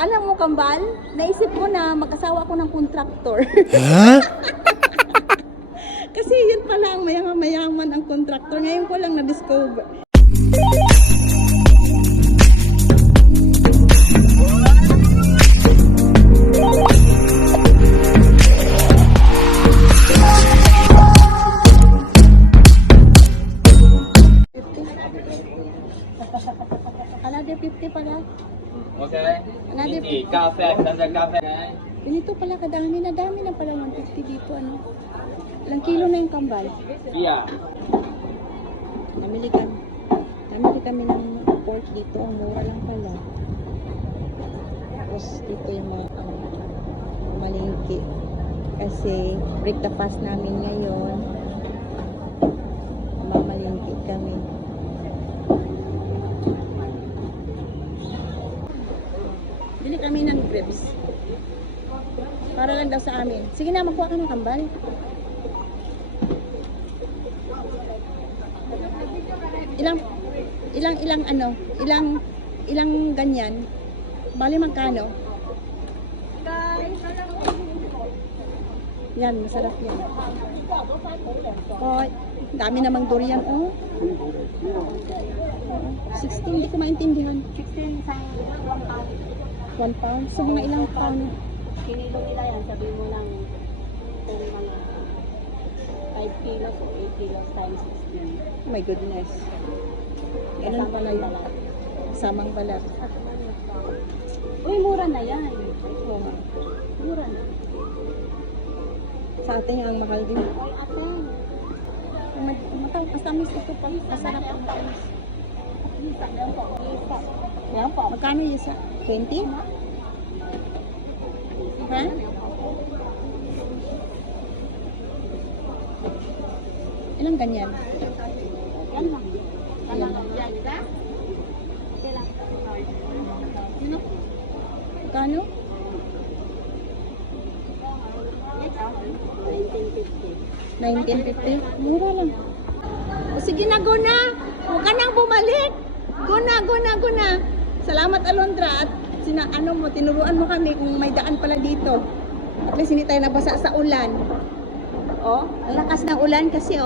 Alam mo, Kambal, naisip ko na mag-asawa ako ng kontraktor. Huh? Kasi yun pala ang mayaman ang kontraktor. Ngayon ko lang na-discover. Another 50 pala. Okay. Another 50. Kafe, ganda kafe. Ganito pala kadami na dami na pala 150 dito. Ano? Ilang kilo na yung kambal? Iya. Namili kami ng pork dito. Ang mura lang pala. Tapos dito yung mga malingki. Kasi break the fast namin ngayon. Mamalingki kami. Bili kami ng grapes. Para lang daw sa amin. Sige na, magkuha ka ng kambal. Ilang ganyan. Bali magkano? Yan, masarap yan. Oh, dami namang durian, oh. 16, hindi ko maintindihan. 16 sa 1 pound. So, mga ilang pound? kinilo nila yan, sabi mo lang kung mga 5 kilos o 8 kilos times 16. Oh my goodness. Ganun pala yun. Samang balat. Uy, mura na yan. Oo nga. Mura na. Sa atin ang mahal din. Ay, ate. Masamis ito pa. Masarap ang tamis. Yan po. Magkano yung isa? 20? Ha? Ilang ganyan? Yan lang. Yan lang. Yan ka? Okay lang. Yun ako. Magkano? Ito, 1950. 1950? Mura lang. O sige na, go na. Huwag ka nang bumalik. Go na. Salamat, Alondra. At tinuruan mo kami kung may daan pala dito. At least hindi tayo nabasa sa ulan. Oh, ang lakas ng ulan kasi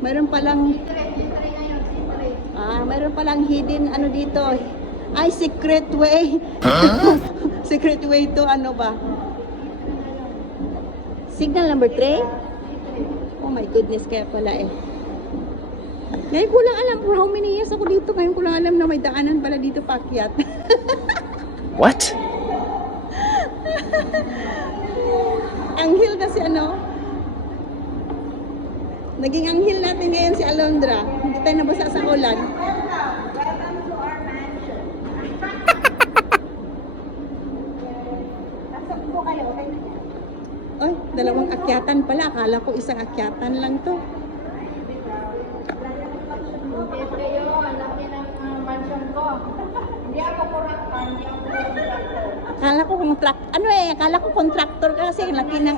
mayroon palang hidden dito. Ay, secret way. Huh? Secret way to ano ba? Signal number 3? Oh my goodness, kaya pala eh. Ngayon ko lang alam for how many years ako dito. Ngayon ko lang alam na may daanan pala dito paakyat. What? Anghel kasi naging anghel natin ngayon si Alondra. Hindi tayo nabasa sa ulan. Oy, dalawang akyatan pala. Akala ko isang akyatan lang to. Akala ko contractor ka kasi laki ng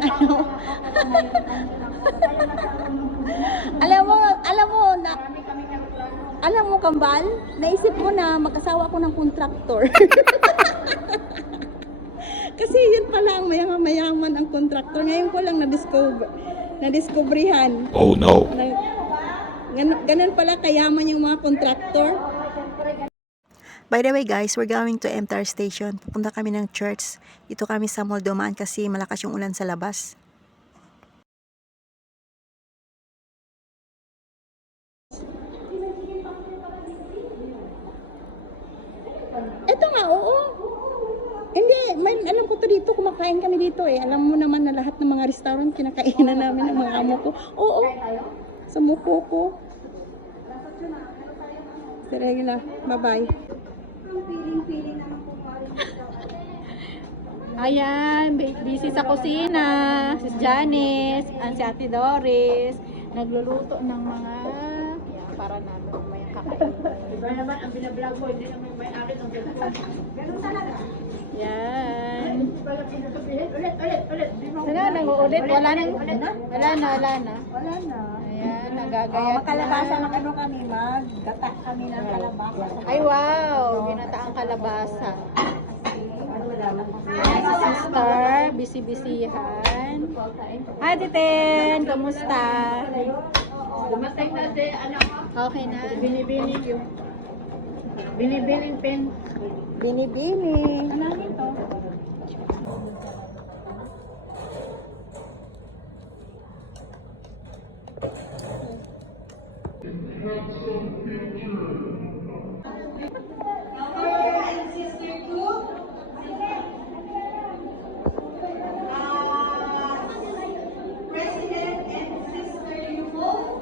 alam mo Kambal, naisip ko na mag-asawa ako ng kontraktor. Kasi yun pala ang mayaman ang kontraktor. Ngayon ko lang na-discoveryhan. Oh no. Ganun pala kayaman yung mga kontraktor. By the way guys, we're going to MTR station. Pupunta kami ng church. Dito kami sa mall dumaan kasi malakas yung ulan sa labas. Ito nga, oo. Hindi, alam ko to dito, kumakain kami dito eh. Alam mo naman na lahat ng mga restaurant kinakainan namin ng mga amo ko. Oo, sa muko ko. Sige na, bye-bye. Ayan, busy sa kusina. Si Janice, si Ate Doris, nagluluto ng mga para namin may kakain. Iba naman ang binablog mo, hindi naman may akin ang cellphone. Ganun talaga. Yan. Ulit. Sana nag-uulit. Wala na. Ayan, nagagayat Makalabasa ng kami, maggata kami ng kalabasa. Ay, wow! Ginataang kalabasa. Star, busy-busyhan. Hi, Titen! Kumusta? Dumatay na si ano, Okay na? binibini yung binibining pen. Bini-bini. Ano ito? President and Sister Yuko.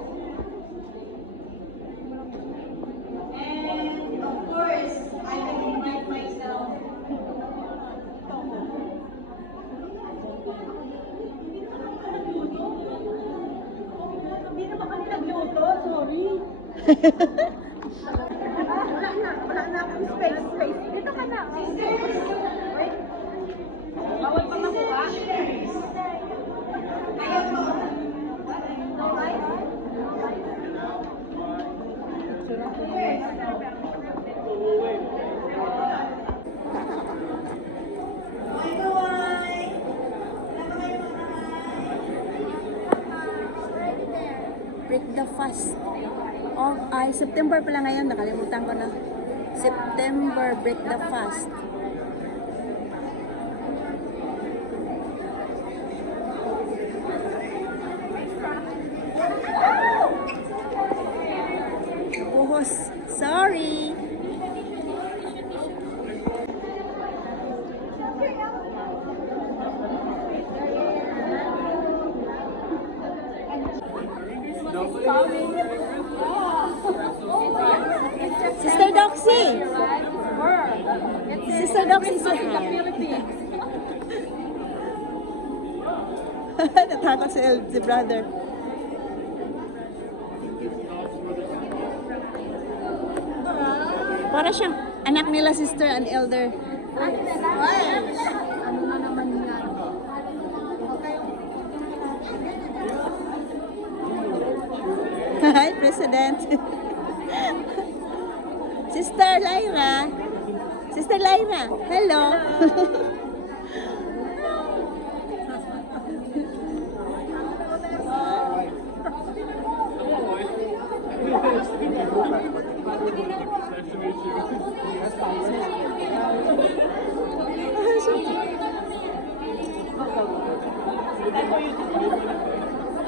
And of course, I can invite myself. Hindi naman kami nagluto, sorry. Wala na akong space. Dito ka na. Wait. Bawal pa makuha. Break the fast. Oh, ay, September pala ngayon. Nakalimutan ko na. September, break the fast. Buhos. Sorry. Sister Doxy. Sister Doxy, say hi. Natakot si brother. Para siyang anak nila, sister and elder. Ano na naman yan? Hi, President. Sister Lyra. Sister Lyra, hello.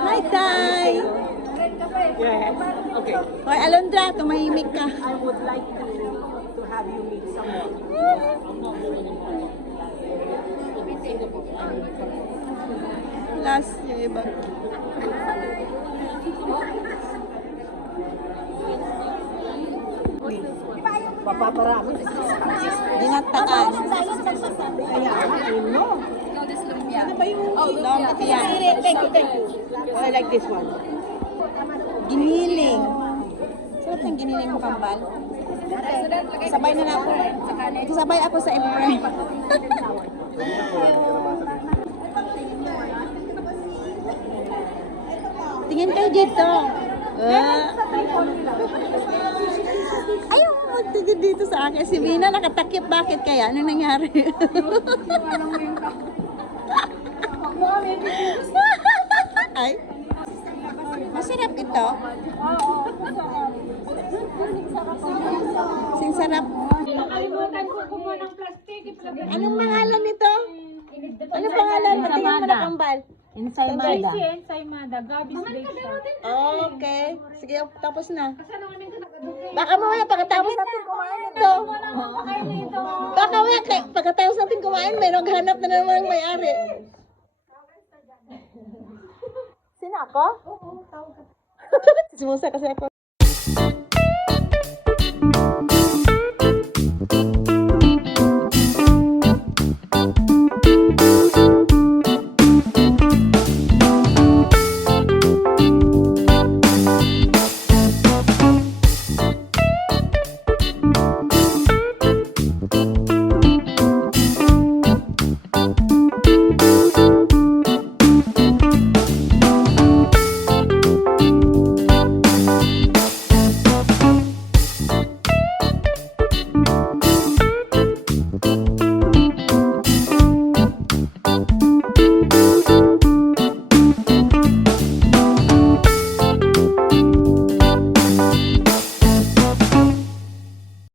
Hi, Tay. Yeah. Okay. Hoy, Alondra, tumahimik ka. I would like to have you meet someone. Last yung iba. Papaparami. Dinatakan. Kaya, no. Ano ba yung... Lumpia. Thank you. I like this one. Giniling. Sarap ng giniling mo, kambal. Sabay na ako. Sabay ako sa Emperor. Tingin kayo dito. Ayaw mo magtigil dito sa akin. Si Vina nakatakip. Bakit kaya? Anong nangyari? Ay. Masarap ito. Sing sarap. Nakalimutan ko kumuha ng plastic. Anong pangalan nito? Anong pangalan? Tingnan mo na, kambal. Ensaymada. Ensaymada. Gabis Okay. Sige, tapos na. Baka mamaya pagkatapos natin kumain ito. Baka mamaya pagkatapos natin kumain, may naghanap na naman ng may-ari. Sino ako? Oo, tawag ka. Sumusa kasi ako.